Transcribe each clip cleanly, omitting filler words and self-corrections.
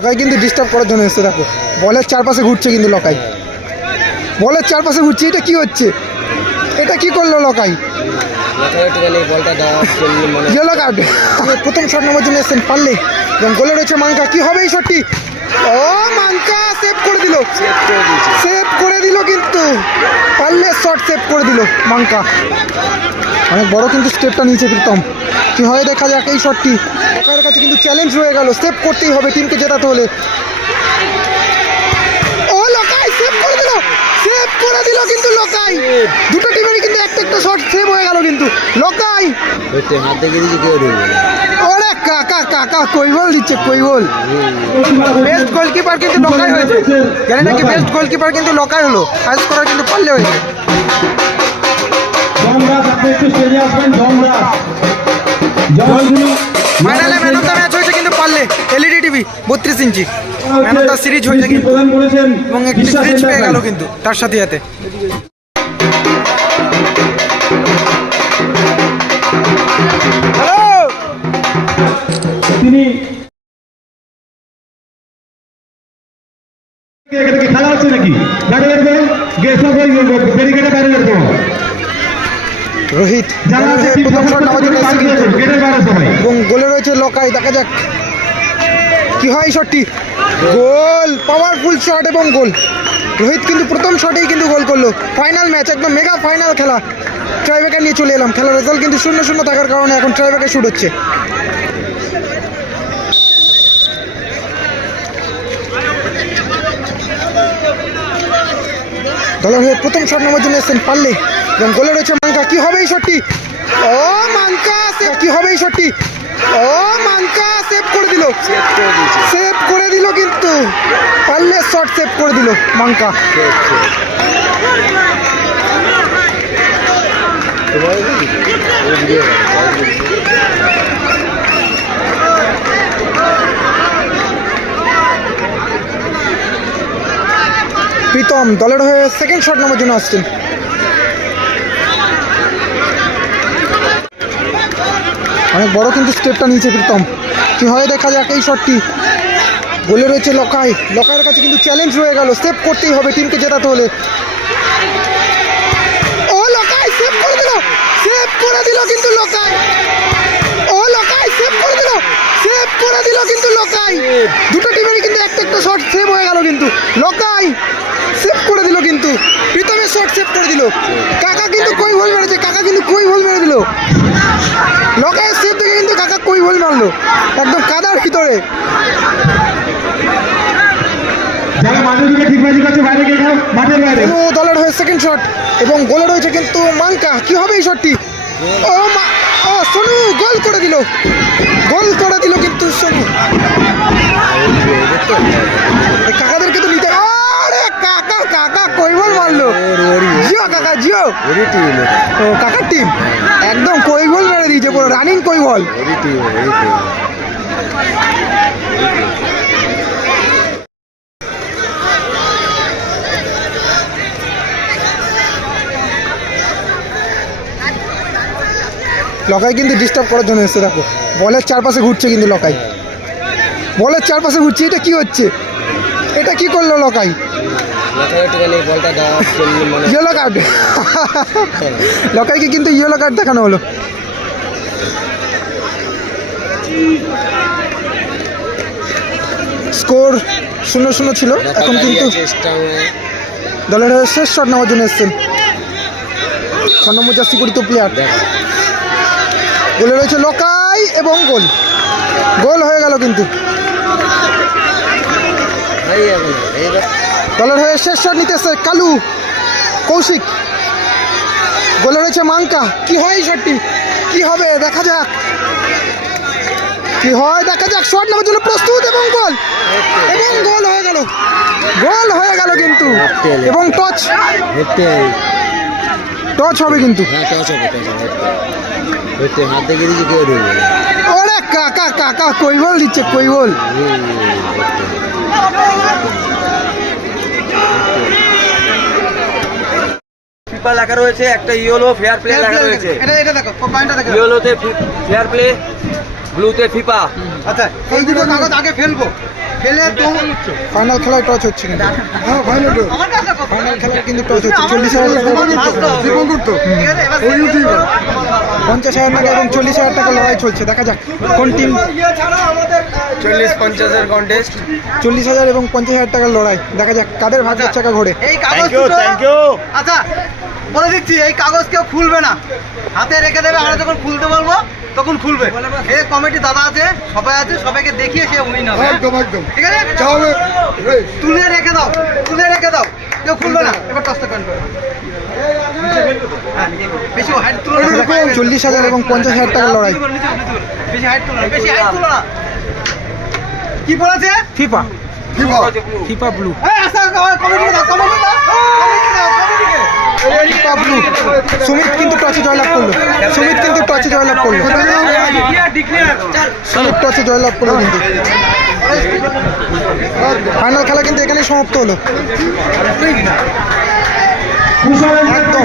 লকাই কিন্তু ডিস্টার্ব করার জন্য এসছে, দেখো বলের চারপাশে ঘুরছে কিন্তু লকাই, বলের চারপাশে ঘুরছে। এটা কি হচ্ছে? এটা কি করলো লকাই? Yellow card. প্রথম শট নেওয়ার জন্য এসছেন পারলে এবং গোলে রয়েছে মাঙ্কা। কি হবে এই শটটি? ও মাঙ্কা সেভ করে দিল, সেভ করে দিল কিন্তু পারলে শট সেভ করে দিল মাঙ্কা। অনেক বড় কিন্তু স্টেপটা নিয়েছে প্রীতম। কি হয় দেখা যাক এই শটটি। লকাইয়ের কাছে কিন্তু চ্যালেঞ্জ রয়ে গেল, সেভ করতেই হবে টিমকে জেতাতে হলে। ও লকাই সেভ করে দিল, সেভ করে দিল কিন্তু লকাই। দুটো টিমেরই কিন্তু একটা একটা শট সেভ হয়ে গেল কিন্তু লকাই। ওরে কাকা কাকা কই বল দিচ্ছে, কই বল। বেস্ট গোলকিপার কিন্তু লকাই হয়েছে, জানি নাকি বেস্ট গোলকিপার কিন্তু লকাই হলো। হাইস্ট করার কিন্তু পারলে হয়েছে। ফাইনালে ম্যান অফ দ্য ম্যাচ হয়েছে কিন্তু পারলে। LED TV 32 inch man of the series হয়েছে কিন্তু, এবং একটি ফ্রিজ পেয়ে গেল কিন্তু তার সাথে সাথে। তিনি খেলা হচ্ছে নাকি রোহিত প্রথম শট নেওয়ার জন্য এবং গোলে রয়েছে লকাই। দেখা যাক কি হয় এই শটটি। গোল, পাওয়ারফুল শট এবং গোল। রোহিত কিন্তু প্রথম শটেই কিন্তু গোল করলো। ফাইনাল ম্যাচ, একদম মেগা ফাইনাল খেলা। ট্রাইব্রেকার নিয়ে চলে এলাম। খেলার রেজাল্ট কিন্তু 0-0 থাকার কারণে এখন ট্রাইব্রেকার শুট হচ্ছে। দলের হয়ে প্রথম শট নেওয়ার জন্য এসছেন পারলে এবং গোলে রয়েছে মাঙ্কা। কি হবে এই শটটি? ও মাঙ্কা, কি হবে এই শটটি? ও মাঙ্কা সেভ করে দিল, সেভ করে দিল কিন্তু পারলে শট সেভ করে দিল মাঙ্কা। প্রীতম দলের হয়ে সেকেন্ড শট নেওয়ার জন্য আসছেন। অনেক বড় কিন্তু স্টেপটা নিয়েছে প্রীতম। কি হয় দেখা যাক এই শটটি। গোলে রয়েছে লকাই। লকাইয়ের কাছে কিন্তু চ্যালেঞ্জ রয়ে গেল, সেভ করতেই হবে টিমকে জেতাতে হলে। ও লকাই সেভ করে দিল, সেভ করে দিল কিন্তু লকাই। ও লকাই সেভ করে দিল, সেভ করে দিল কিন্তু লকাই। দুটো টিমেরই কিন্তু একটা একটা শট সেভ হয়ে গেল কিন্তু লকাই সেভ করে দিল কিন্তু প্রীতমের শট সেভ করে দিল। কাকা কিন্তু কই গোল মেরেছে, কাকা কিন্তু কই গোল মেরে দিল। লকাইয়ের সেভ থেকে কিন্তু কাকা কই গোল মারলো একদম কাদার ভিতরে। দলের হয়ে সেকেন্ড শট এবং গোলে রয়েছে কিন্তু মাঙ্কা। কি হবে এই শটটি? ও সোনু গোল করে দিল, গোল করে দিল কিন্তু সোনু। কাকাদের কিন্তু নিতে, আরে কাকা কাকা কই গোল মারলো। জিও কাকা, জিও ও কাকার টিম একদম কই গোল মেরে দিয়েছে, পুরো রানিং কই গোল। লকাই কিন্তু ডিস্টার্ব করার জন্য এসছে, দেখো বলের চারপাশে ঘুরছে কিন্তু লকাই, বলের চারপাশে ঘুরছে। এটা কি হচ্ছে? এটা কি করলো লকাই? Yellow card. লকাইকে কিন্তু ইয়েলো কার্ড দেখানো হলো। স্কোর 0-0 ছিল। এখন কিন্তু দলের শেষ শট নেওয়ার জন্য এসছেন 6 নম্বর জার্সি পরিত প্লেয়ার। গোলে রয়েছে লকাই এবং গোল, গোল হয়ে গেল কিন্তু। দলের হয়ে শেষ শট নিতেছে কালু কৌশিক। গোলে রয়েছে মাঙ্কা। কি হয় এই শটটি? কি হবে দেখা যাক, কি হয় দেখা যাক। শট নেওয়ার জন্য প্রস্তুত এবং গোল, এবং গোল হয়ে গেল, গোল হয়ে গেল কিন্তু। এবং টচ টচ হবে কিন্তু। ওরে কাকা কাকা কই বল দিচ্ছে, কই বল। ফিফা লেখা রয়েছে, একটা ইয়েলো ফেয়ার প্লে লেখা রয়েছে। এটা দেখো পয়েন্টটা দেখো। ইয়েলোতে ফেয়ার প্লে, ব্লুতে ফিফা। আচ্ছা এই দুটো কাগজ আগে ফেলবো, ফেলে তো ফাইনাল খেলায় টচ হচ্ছে কিন্তু। হ্যাঁ ফাইনাল খেলায় কিন্তু টচ হচ্ছে। 40,000 টাকা 50,000 টাকা এবং 40,000 টাকা লড়াই চলছে। দেখা যাক কোন টিম 40-50 কন্টেস্ট। 40,000 এবং 50,000 টাকার লড়াই। দেখা যাক কাদের ভাগ্যের চাকা ঘোরে। এই কাগজ দুটো আচ্ছা বলে দিচ্ছি, এই কাগজ কেউ খুলবে না, হাতে রেখে দেবে। আমরা যখন খুলতে বলবো তখন খুলবে। এই কমিটি দাদা আছে, সবাই আছে, সবাইকে দেখিয়ে সে উইন হবে। একদম একদম ঠিক আছে, তুলে রেখে দাও, তুলে রেখে দাও, কেউ খুলবে না। এবার টসটা করেন বেশি হাইট তুলো না। 40,000 এবং 50,000 টাকার লড়াই। বেশি হাইট তুলো না, বেশি হাইট তুলো না। কি বলেছে? ফিফা ফিফা ব্লু আচ্ছা কমিটি দাও, কমিটি দাও, কমিটি দাও, কমিটিকে। FIFA blue. সুমিত কিন্তু টসে জয়লাভ করলো। সুমিত কিন্তু টসে জয়লাভ করলো। সুমিত টসে জয়লাভ করলো কিন্তু। ফাইনাল খেলা কিন্তু এখানেই সমাপ্ত হলো। একদম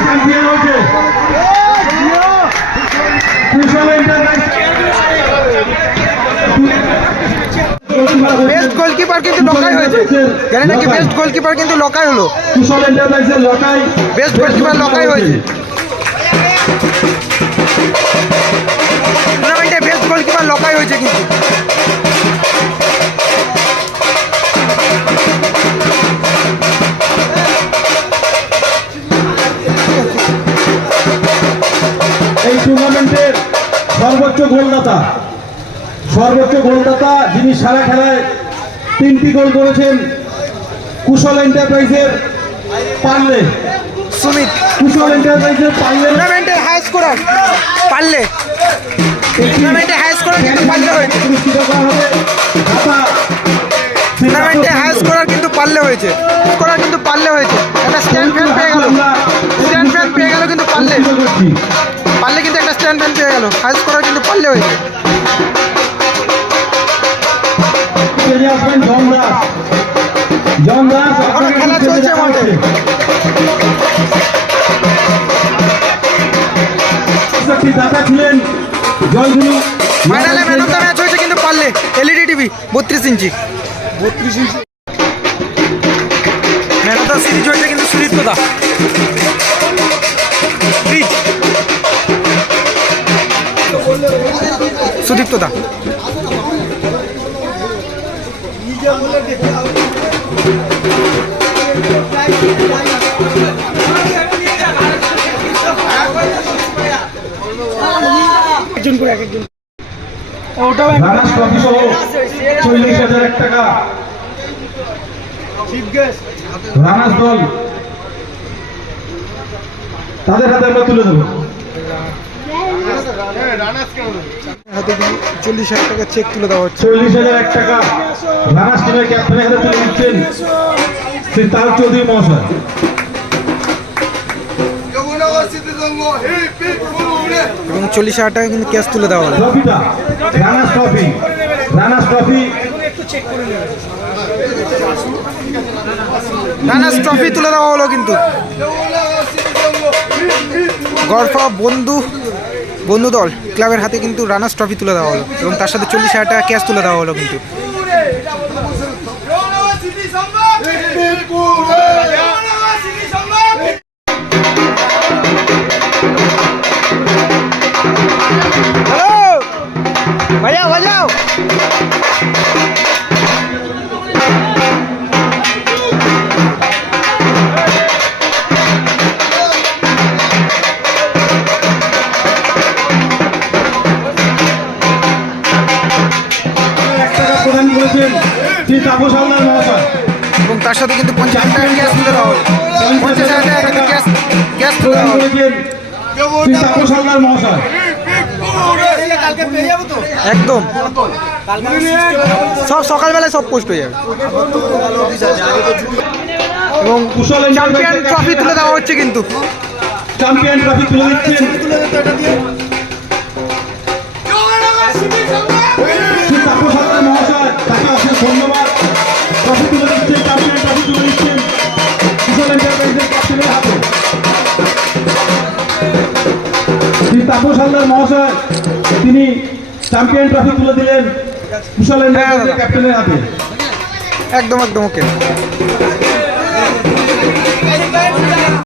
বেস্ট গোলকিপার কিন্তু লকাই হয়েছে। জানেন নাকি বেস্ট গোলকিপার কিন্তু লকাই হলো। বেস্ট গোলকিপার লকাই হয়েছে। টুর্নামেন্টে বেস্ট গোলকিপার লকাই হয়েছে কিন্তু। এই টুর্নামেন্টের সর্বোচ্চ গোলদাতা যিনি সারা খেলায় 3টি গোল করেছেন, কুশল এন্টারপ্রাইজের পারলে। সুমিত কুশল এন্টারপ্রাইজের পারলে টুর্নামেন্টের হাই স্কোরার পারলে। টুর্নামেন্টে হাই স্কোরার কিন্তু পারলে হয়েছে। পুরস্কৃত করা হবে দাতা টুর্নামেন্টে হাই স্কোরার কিন্তু পারলে হয়েছে। স্কোরার কিন্তু পারলে হয়েছে। একটা স্ট্যান্ড ফ্যান পেয়ে গেল। স্ট্যান্ড ফ্যান পেয়ে গেল কিন্তু পারলে। পারলে কিন্তু একটা স্ট্যান্ড ফ্যান পেয়ে গেল। হাই স্কোরার কিন্তু পারলে হয়েছে। এখনো খেলা চলছে মাঠে। দাতা ছিলেন জয়গুরু। ফাইনালে ম্যান অফ দ্য ম্যাচ হয়েছে কিন্তু পারলে। LED TV 32 inch. Man of the series হয়েছে কিন্তু সুদীপ্ত দা। সুদীপ্ত দা একজন করে এক একজন। ওটাও রানাস ট্রফি সহ 40,000 টাকা রানাস দল তাদের হাতে আমরা তুলে দেবো। হাতে 40,000 টাকা চেক তুলে দেওয়া হচ্ছে। 40,000 টাকা রানাস টিমের ক্যাপ্টেনের হাতে তুলে দিচ্ছেন শ্রী তারক চৌধুরী মহাশয়। এবং 40,000 টাকা কিন্তু ক্যাশ তুলে দেওয়া হলো। ট্রফিটা রানাস ট্রফি রানাস ট্রফি তুলে দেওয়া হলো কিন্তু। গড়ফা বন্ধু দল ক্লাবের হাতে কিন্তু রানাস ট্রফি তুলে দেওয়া হলো এবং তার সাথে 40,000 টাকা ক্যাশ তুলে দেওয়া হলো কিন্তু। হ্যালো বাজাও। প্রদান করেছেন শ্রী তাপস হালদার মহাশয় এবং তার সাথে কিন্তু 50,000 টাকা ক্যাশ তুলে দেওয়া হলো। 50,000 টাকা কিন্তু ক্যাশ তুলে দেওয়া প্রদান হলো। করেছেন শ্রী তাপস হালদার মহাশয়। একদম সব সকালবেলায় সব পোস্ট হয়ে যাবে। এবং কুশল চ্যাম্পিয়ন ট্রফি তুলে দেওয়া হচ্ছে কিন্তু। চ্যাম্পিয়ন ট্রফি তুলে দিচ্ছেন শ্রী তাপস হালদার মহাশয়, তাকে অশেষ ধন্যবাদ। ট্রফি তুলে দিচ্ছেন, চ্যাম্পিয়ন ট্রফি তুলে দিচ্ছেন কুশল এন্টারপ্রাইজের ক্যাপ্টেনের হাতে। শ্রী তাপস হালদার মহাশয় তিনি চ্যাম্পিয়ন ট্রফি তুলে দিলেন কুশল এন্টারপ্রাইজের ক্যাপ্টেনের হাতে। একদম একদম ওকে